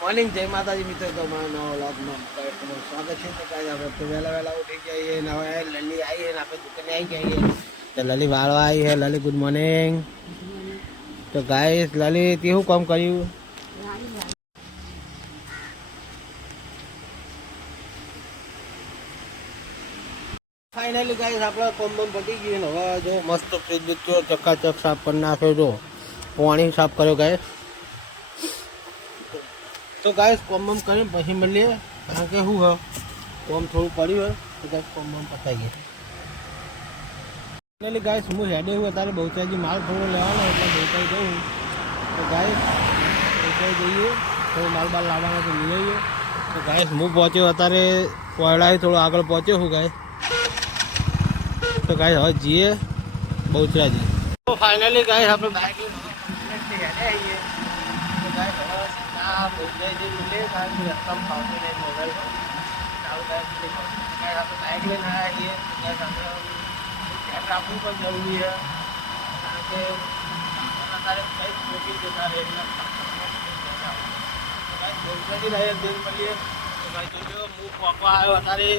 Morning જય માતાજી મિત્રો, તો મારા નવા વ્લોગમાં તમારું સ્વાગત છે. તો કાંઈ આપણે તો વહેલા ઉઠી જઈએ ને હવે લલી આવીએ ને આપણે દુકાને આવી જઈએ. તો લલી વાળવા આવી છે. લલી ગુડ મોર્નિંગ. તો ગાઈસ લલી તે શું કામ કર્યું? ફાઇનલી ગાઈસ આપણે કોમ પતી ગયું ને હવે જો મસ્ત ફ્રીજ ચકાચક સાફ કરી નાખ્યો. જો પાણી સાફ કર્યો ગાઈસ. તો ગાઈસ કોમ કરીને પછી મળીએ, કારણ કે શું હોય કોમ થોડું પડ્યું હોય તો ગાઈસ કોમ પતાવી ગઈ. ફાઇનલી ગાઈસ હું હેડે હું અત્યારે બહુચાજી માલ થોડો લેવાનો એટલે બહુચાઈ જવું. તો ગાઈસ બહુચાઈ જઈએ, થોડો માલ બાલ લાવવાનો તો લઈ લઈએ. તો ગાઈસ હું પહોંચ્યો અત્યારે પોયડાથી થોડો આગળ પહોંચ્યો હું ગાઈસ. તો ગાઈસ હવે જઈએ બહુચરાજી. તો ફાઇનલી ગાઈસ આપણે બાઇક હેડે આવીએ. તો ગાઈસ હવે બહુચરાજી મળીએ, કારણ કે રસ્તામાં ફાવતું નહીં મોબાઈલ આપણે બાઇક લઈને આવ્યા છીએ. ગાઈસ આપણે ધ્યાન રાખવું પણ જરૂરી છે, કારણ કે અત્યારે કંઈક મોટી જતા રહે એટલે બહુચરાજી રહે દિલ મળીએ. તો ગાઈસ જોજો હું પકવા આવ્યો અત્યારે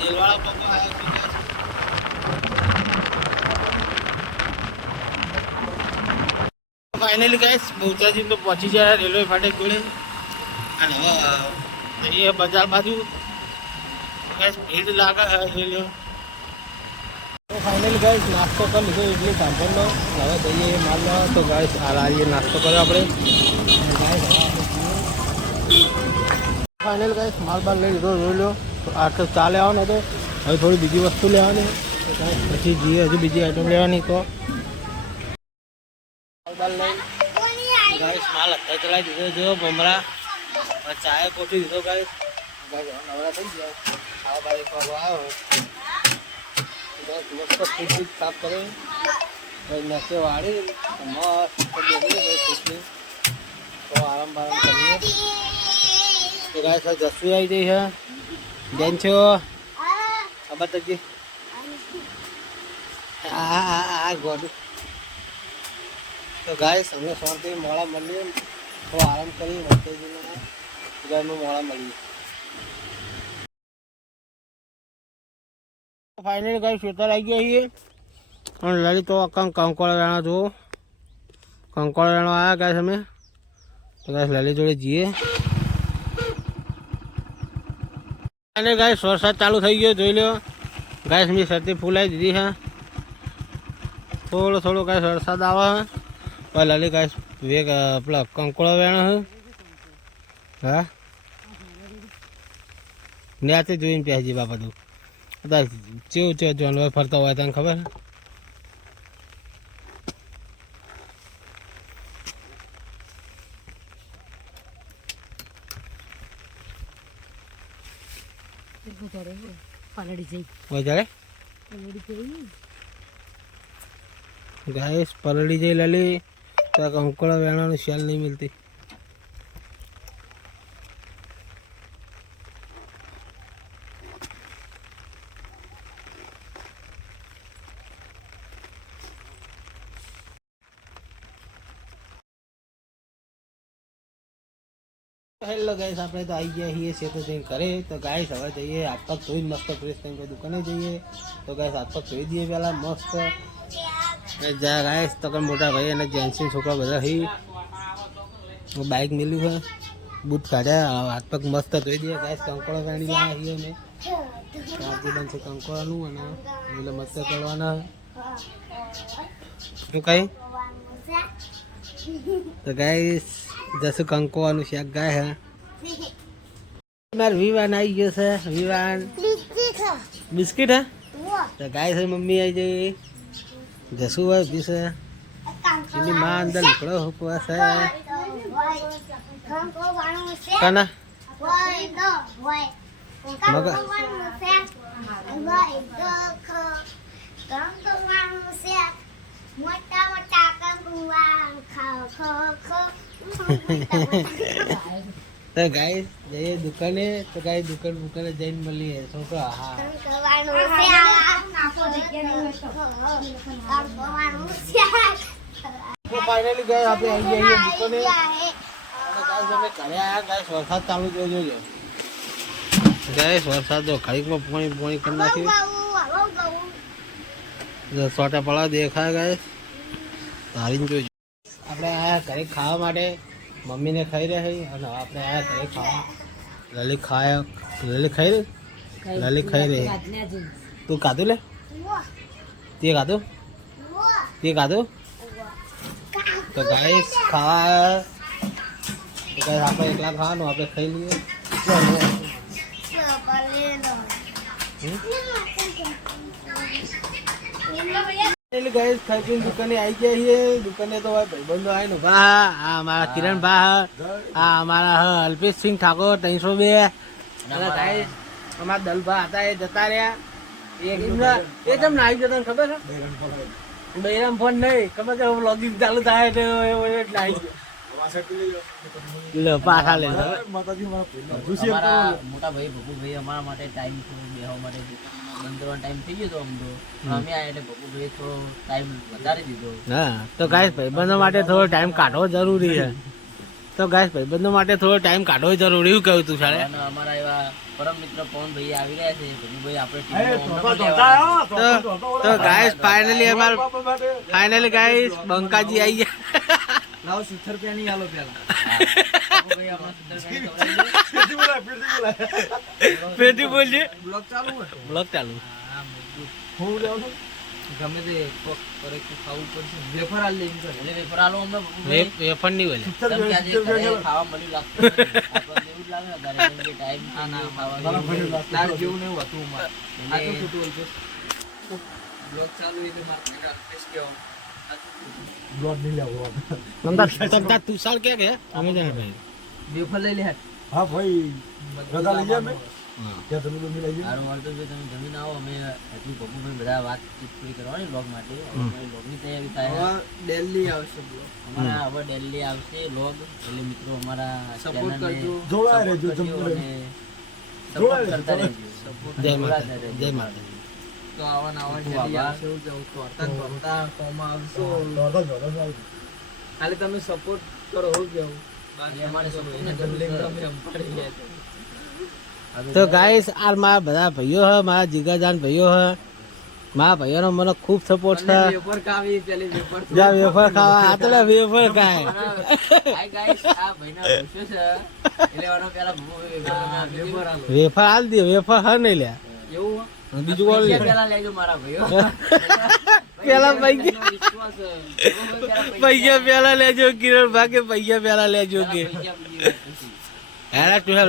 દિલવાળા પકવા આવ્યો છું. ફાઇનલી ગાઈસ બહુચરાજી તો પહોંચી જાય રેલવે ફાટક જોડે, અને હવે જઈએ બજાર બાજુ. ગાઈસ ભીડ લાગે છે. તો ફાઇનલી ગાઈસ નાસ્તો કરી લીધો ઇડલી સાંભળનો, હવે જઈએ માલ લેવા. તો ગાઈસ આ લાવીએ નાસ્તો કર્યો આપણે. ફાઇનલ ગાઈસ માલ બાર લઈ લીધો, જોઈ લો. આ તો ચા લેવાનો હતો, હવે થોડી બીજી વસ્તુ લેવાની. પછી જઈએ હજુ બીજી આઈટમ લેવાની. તો ગાઈસ માલ અત્યારે ચલાવી દીધો. જો ભમરા ચાય કોઠી દીધો ગાઈસ. નવરા થઈ ગયા ખાવા બારી ખાવા આવ્યો. મસ્ત ખુશી સાફ કરે નસે વાળી મસ્ત તો આરામ બારામ કરીએ. તો ગાઈસ જસવી આવી ગઈ છે. બેન છો આ બતાજી આ ગોડું. તો ગાઈસ અમે શાંતિ મોડા મળીએ, થોડો આરામ કરી ઘરનું મોડા મળીએ. ફાઇનલી ગાઈસ ખેતર આવી ગયા છીએ, અને લડી તો કંકોળા વેણા જુઓ. કંકોળા વેણવા આવ્યા ગાઈસ અમે. તો ગાઈસ લલી જોડે જઈએ. અને ગાઈસ વરસાદ ચાલુ થઈ ગયો, જોઈ લો. ગાઈસ મેં શરતી ફૂલાઈ દીધી છે. થોડો ગાઈસ વરસાદ આવે છે. લલી ગાઈસ વેગ પેલા કંકોળો વેણો છે. હા ન્યાથી જોઈને પહેજી બાપા તું ચેવું જાનવર ફરતા હોય તને ખબર? ગાઈસ પલડી જઈ લલી તો કંકોળા વેણાનું શેલ નહીં મિલતી. હેલો ગાઈસ આપણે તો આવી ગયા છીએ છે તો જઈને ઘરે. તો ગાઈસ હવે જઈએ હાથ પગ ધોઈ મસ્ત ફ્રેશ થઈને દુકાને જઈએ. તો ગાઈસ હાથ પગ ધોઈ દઈએ પહેલાં મસ્ત. જા ગાઈસ તો મોટા ભાઈ અને જેન્ટ્સી છોકરા બધા હી બાઇક મેલ્યું છે, બૂટ કાઢ્યા, હાથ પગ મસ્ત ધોઈ દઈએ. ગાઈસ કંકોળો વેણી લાવ્યા છીએ અમે. આજે બનશે કંકોળાનું અને એટલે મસ્ત કરવાના. શું કઈ? તો ગાઈસ જશું કંકોવાનું શાક ગાય હે. મારે વિવાન આવી ગયો છે. વિવાન બિસ્કિટ હે. તો ગાય છે મમ્મી આવી જઈ. જશું હોય પીસે એની માં અંદર નીકળો ઉપવાસ છે. કાના તો ગાઈસ જઈએ દુકાને. તો ગાઈસ દુકાને જઈને મળીએ છોકરા. હા ફાઇનલી ગાઈસ આપણે આવી ગયા દુકાને. તમે ઘરે આયા ગાઈસ વરસાદ ચાલુ જોજો ગાઈસ વરસાદ તો ઘડીકમાં પાણી પાણી કરી નાખ્યું સોટા પડા દેખાય ગાઈસ તારીને જોજો આપણે આયા ઘરે ખાવા માટે મમ્મીને ખાઈ રહ્યા છે અને આપણે આયા ઘરે ખાવા લલી ખાઈ રહી તું ખાધું લે તે ખાધું તો ગાઈસ ખાવા તો ગાઈસ આપણે એકલા ખાવાનું આપણે ખાઈ લઈએ ગાઈસ ખાઈ પીને દુકાને આવી ગયા છીએ દુકાને તો ભાઈબંધો આવીને ઉભા આ અમારા કિરણ ભા આ અમારા અલ્પેશસિંહ ઠાકોર 302 અને ગાઈસ અમારા દલભા હતા એ જતા રહ્યા એ કેમ ના આવી જતા ખબર છે બૈરામ ફોન નહીં ખબર છે લોગિંગ ચાલુ થાય તો પાછા લે મોટા ભાઈ ભગુભાઈ અમારા માટે ટાઈમ બેહવા માટે બંધ ટાઈમ થઈ ગયો તો આમ તો અમે આયા એટલે ભગુભાઈ થોડો ટાઈમ વધારી દીધો હા તો ગાઈસ ભાઈબંધો માટે થોડો ટાઈમ કાઢવો જરૂરી છે તો ગાઈસ ભાઈબંધો માટે થોડો ટાઈમ કાઢવો જરૂરી એવું કહ્યું તું સારે અને અમારા એવા પરમ મિત્ર પવન ભાઈ આવી રહ્યા છે ભગુભાઈ આપણે તો ગાઈસ ફાઇનલી ગાઈસ બંકાજી આવી ગયા લાવ 70 રૂપિયા ની આલો પેલા પેટી બોલજે બ્લોગ ચાલુ હા હું લેવ ગમે તે કરે કે ખાવું પડશે વેફર આલ લઈને કરે એટલે વેફર આલો અમે વેફર ની બોલે ખાવા મળી લાગતું આપણને એવું લાગે વધારે કેમ કે ટાઈમ ના ખાવા તાર જેવું નહીં હતું માર આ તો છૂટું હોય છે બ્લોગ ચાલુ એટલે માર અલ્પેશ કેવો બ્લોગ નહીં લેવો નંદા તું સાલ કે અમે જાણે ભાઈ વેફર લઈ લે હા ભાઈ ગદા લઈ જા મે ક્યાં તમે લોકો લઈ જા આરો વાળતો જો તમે જમીન આવો અમે એટલું ભગુભાઈ બધા વાતચીત પૂરી કરવાની બ્લોગ માટે અમારી બ્લોગની તૈયારી થાય દિલ્હી આવશે બ્લોગ અમારા હવે દિલ્હી આવશે બ્લોગ એટલે મિત્રો અમારા સપોર્ટ કરજો જોડાય રહેજો તમને સપોર્ટ કરતા રહેજો જય માતા જય માતા તો આવા દિલ્હી આવશે હું જાઉં તો અર્થાત ફોર્મ આવશે ખાલી તમે સપોર્ટ કરો હો કેવું બાકી અમારે સપોર્ટ ને દિલ્હી તમે અંપાડી લે તો ગાઈસ આ મારા બધા ભાઈઓ હે મારા જીગાજાન ભાઈઓ હે મારા ભાઈઓનો મને ખૂબ સપોર્ટ છે વેફર ખાવી પેલી વેફર જા વેફર ખાવા આતલા વેફર ખાય હાય ગાઈસ આ ભાઈના પૂછ્યો છે એટલે વાળો પેલા વેફર આલો વેફર આલ દે વેફર હર નહીં લે એવું બીજું બોલ પેલા લેજો મારા ભાઈઓ પેલા પૈસા પેલા લેજો કિરણ ભાગે પૈસા પેલા લેજો કે હેરા તું હેર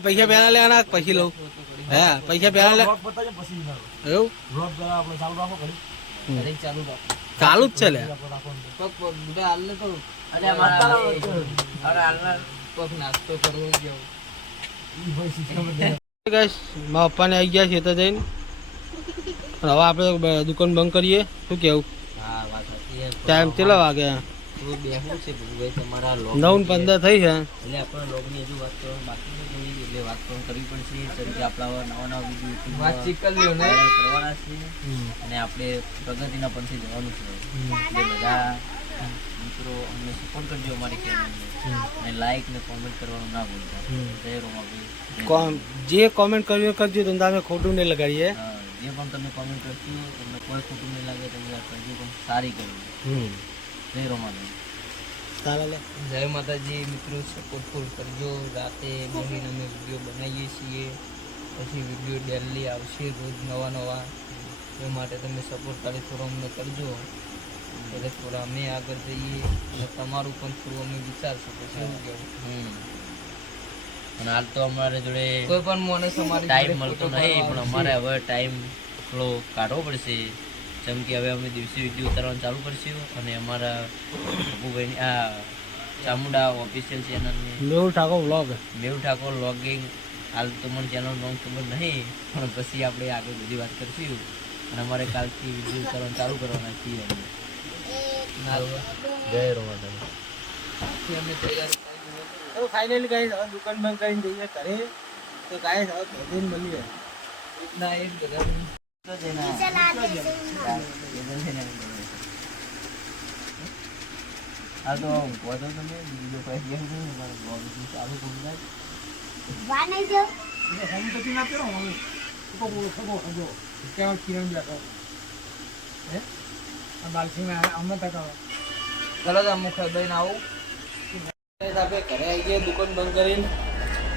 પૈસા પેલા લેવાના પછી લઉં હા પૈસા પેલા લે પતાજે પછી ના એવું બ્લોગ જરા આપણે ચાલુ રાખો કરી ચાલુ રાખો ચાલુ જ છે લે પગ બુડા હાલ ને તો અરે મારા અરે હાલ પગ નાસ્તો કરવો ગયો ઈ ભાઈ સિસ્ટમ દે ગાઈસ મારા પપ્પાને આવી ગયા છે તો જઈને હવે આપણે દુકાન બંધ કરીએ શું કેવું હા વાત હતી ટાઈમ કેટલા વાગે તો બેહું છે ભાઈ તમારા લોગ 9:15 થઈ છે એટલે આપણે લોગની હજુ વાત કરવાની બાકી નથી એટલે વાત પણ કરવી પડશે જેમ કે આપણા નવા વિડીયો વાતચીત કરી લ્યો ને કરવાના છે અને આપણે પ્રગતિના પંથે જવાનું છે એટલે બધા મિત્રો અમને સપોર્ટ કરજો અમારી ચેનલને અને લાઈક ને કોમેન્ટ કરવાનું ના ભૂલતા જય રોમાભાઈ જે કોમેન્ટ કરજો તમે ખોટું નહીં લગાડીએ જે પણ તમે કોમેન્ટ કરશો તમને કોઈ ખોટું નહીં લાગે તમે કરજો પણ સારી કરજો જય રોમાભાઈ જય માતાજી મિત્રો સપોર્ટ ફૂલ કરજો રાતે મમ્મીને અમે વિડીયો બનાવીએ છીએ પછી વિડીયો ડેલી આવશે રોજ નવા એ માટે તમે સપોર્ટ ખાલી થોડો અમને કરજો એટલે થોડા અમે આગળ જઈએ અને તમારું પણ થોડું અમે વિચારશું પછી એવું કેવું અને હાલ તો અમારે જોડે કોઈ પણ મને ટાઈમ મળતો નહીં પણ અમારે હવે ટાઈમ થોડો કાઢવો પડશે જેમ કે હવે અમે દિવસે વિડીયો ઉતારવાનું ચાલુ કરશું અને અમારા બબુભાઈની આ ચામુંડા ઓફિશિયલ ચેનલની મેહુલ ઠાકોર વ્લોગિંગ હાલ તો મને ચેનલનું નામ ખબર નહીં પણ પછી આપણે આગળ બધી વાત કરીશું અને અમારે કાલથી વિડીયો ઉતારવાનું ચાલુ કરવાના છીએ જય રોમાભાઈ અમે તૈયાર ફાઇનલી ગાઈસ હવે દુકાન બંધ કરીને જઈએ ઘરે તો ગાઈસ હવે ભેગીને મળીએ ના એક બધા આ તો ઊંઘવા દો તમે બીજો કઈ કેમ નહીં મારે બ્લોગ ચાલુ કરી દે સંપત્તિ ના કરો તો બોલો ખબો ખબો કેવા કિરણ જાતો હે આ બાલસિંહ અમે તક ચલો તો મુખ દઈને આવું આપણે ઘરે આવી ગયા દુકાન બંધ કરીને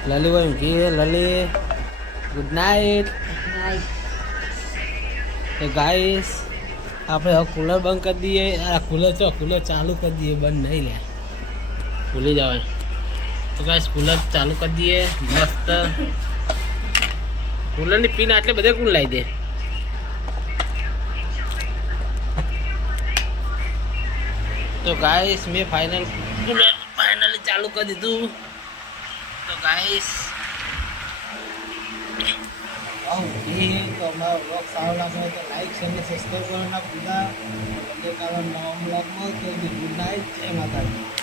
લલીભાઈ ઊંઘી લલી ગુડ નાઇટ તો ગાઈસ આપણે હવે કુલર બંધ કરી દઈએ આ કુલર ચાલુ કરી દઈએ બંધ નહીં લે ભૂલી જવાય તો ગાઈસ કુલર ચાલુ કરી દઈએ મસ્ત કુલરની પિન આટલે બધે કુલ લાવી દે તો ગાઈસ મેં ફાઇનલી ચાલુ કરી દીધું તો ગાઈસ તો અમારો બ્લોગ સારો લાગે તો લાઈક શેર અને સબસ્ક્રાઈબ કરવાના ભૂલતા નવા બ્લોગમાં તો ગુડ નાઇટ જય માતાજી.